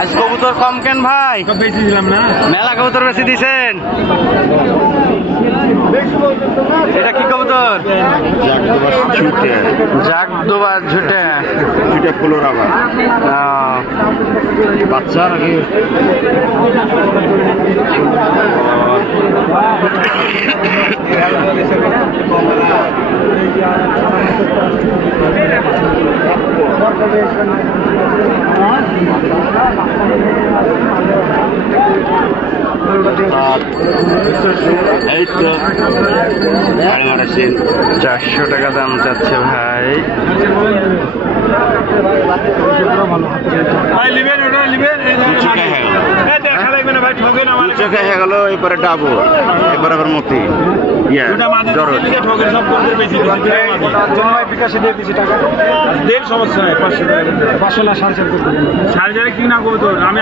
আজ কবুতর কম কেন ভাই? বেশি দিলাম না, মেলা কবুতর বেশি দিছেন। এটা কি কবুতর? জাগদোবা ঝুটে দুইটা ফুলো রাবার বাচ্চা নাকি এই তো 400 টাকা দাম চাচ্ছে ভাই। চোখে হয়ে গেল, এরপরে ডাবো, এরপরে আবার মতি বিকাশে দিয়ে দিচ্ছি টাকা, সমস্যা নাই 500 টাকা 500 না 450 সাড়ে 4 কি না করবো আমি